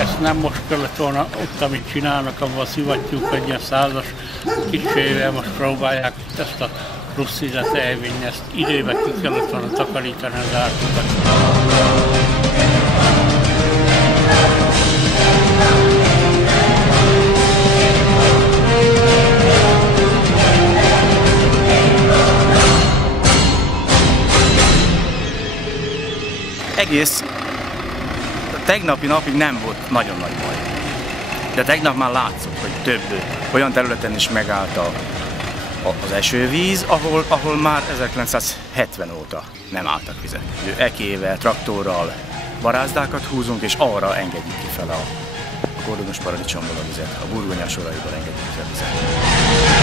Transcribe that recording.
Ezt nem most kellett volna ott, amit csinálnak, abban a szivattyúk, egy ilyen 100-as kicsével most próbálják ezt a plusz vizet elvinni, ezt időben ki kellett volna takarítani az árkokat. Egész tegnapi napig nem volt nagyon nagy baj. De tegnap már látszott, hogy több olyan területen is megállt az esővíz, ahol már 1970 óta nem álltak vizek. Ekével, traktorral barázdákat húzunk, és arra engedjük ki fel a gordonos paradicsomból a vizet, a burgonya soraiból engedjük ki a vizet.